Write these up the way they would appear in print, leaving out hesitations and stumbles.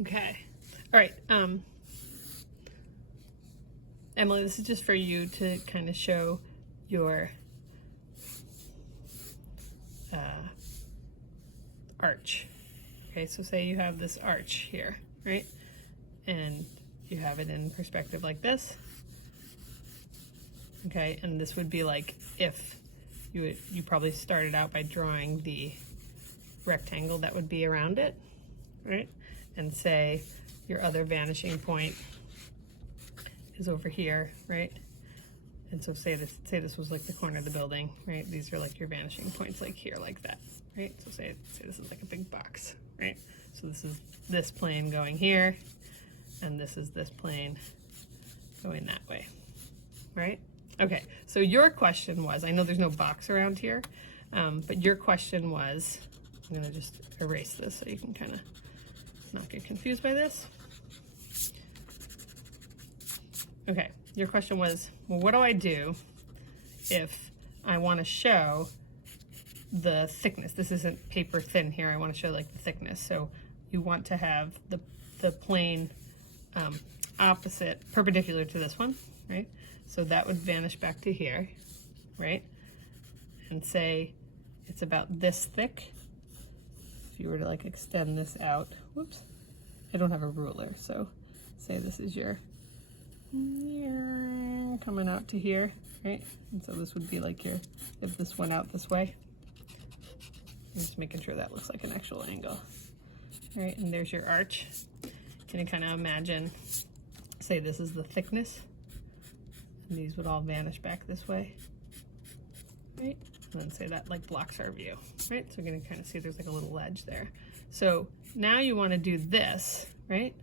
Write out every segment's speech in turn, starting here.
Okay. All right. Emily, this is just for you to kind of show your arch. Okay, so say you have this arch here, right? And you have it in perspective like this. Okay, and this would be like if you probably started out by drawing the rectangle that would be around it, right? And say your other vanishing point is over here, right? And so say this was like the corner of the building, right? These are like your vanishing points, like here, like that, right? So say this is like a big box, right? So this is this plane going here, and this is this plane going that way, right? Okay, so your question was, I know there's no box around here, but your question was, I'm gonna just erase this so you can kind of not get confused by this. Okay, your question was, well, what do I do if I want to show the thickness? This isn't paper thin here. I want to show like the thickness. So you want to have the plane opposite, perpendicular to this one, right? So that would vanish back to here, right? And say it's about this thick. If you were to like extend this out, whoops, I don't have a ruler. So say this is your coming out to here, right? And so this would be like your, if this went out this way. I'm just making sure that looks like an actual angle. All right, and there's your arch. Can you kind of imagine, say this is the thickness, and these would all vanish back this way, right? And then say that like blocks our view, right? So you're gonna kind of see there's like a little ledge there. So now you wanna do this, right?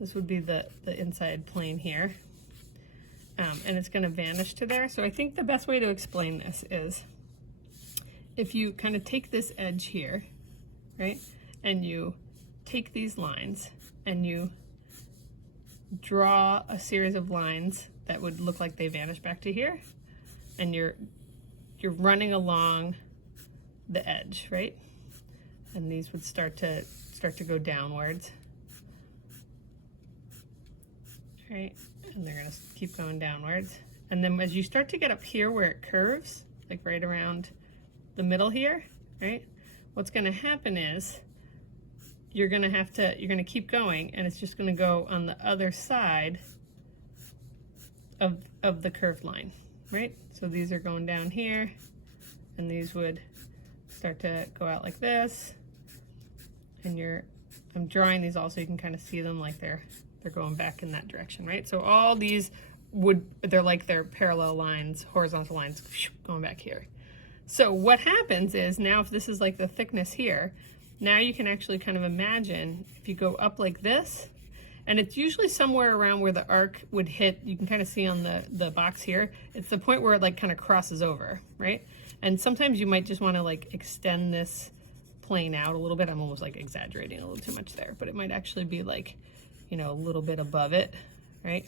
This would be the inside plane here. And it's gonna vanish to there. So I think the best way to explain this is if you kind of take this edge here, right? And you take these lines and you draw a series of lines that would look like they vanish back to here. And you're running along the edge, right? And these would start to go downwards. Right? And they're gonna keep going downwards. And then as you start to get up here where it curves, like right around the middle here, right? What's gonna happen is you're gonna keep going, and it's just gonna go on the other side of the curved line, right? So these are going down here, and these would start to go out like this. And I'm drawing these all so you can kind of see them like they're going back in that direction, right? So all these they're like their parallel lines, horizontal lines going back here. So what happens is now if this is like the thickness here, now you can actually kind of imagine if you go up like this, and it's usually somewhere around where the arc would hit, you can kind of see on the box here, it's the point where it like kind of crosses over, right? And sometimes you might just want to like extend this plane out a little bit. I'm almost like exaggerating a little too much there, but it might actually be like, you know, a little bit above it, right?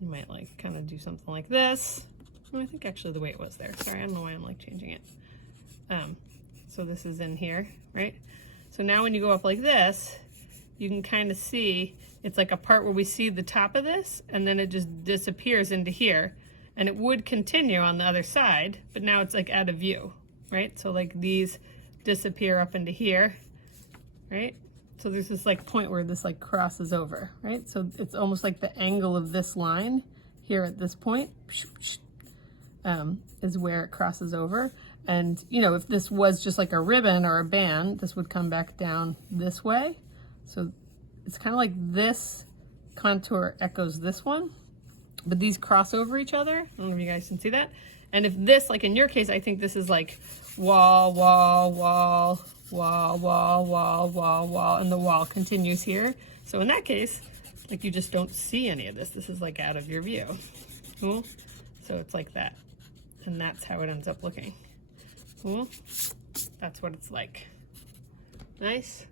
You might like kind of do something like this. Oh, I think actually the way it was there. Sorry, I don't know why I'm like changing it. So this is in here, right? So now when you go up like this, you can kind of see it's like a part where we see the top of this, and then it just disappears into here, and it would continue on the other side, but now it's like out of view, right? So like these disappear up into here, right? So there's this like point where this like crosses over, right? So it's almost like the angle of this line here at this point is where it crosses over. And you know, if this was just like a ribbon or a band, this would come back down this way. So it's kind of like this contour echoes this one, but these cross over each other. I don't know if you guys can see that. And if this, like in your case, I think this is like wall, wall, wall, wall, wall, wall, wall, wall, and the wall continues here. So in that case, like you just don't see any of this. This is like out of your view. Cool? So it's like that. And that's how it ends up looking. Cool? That's what it's like. Nice?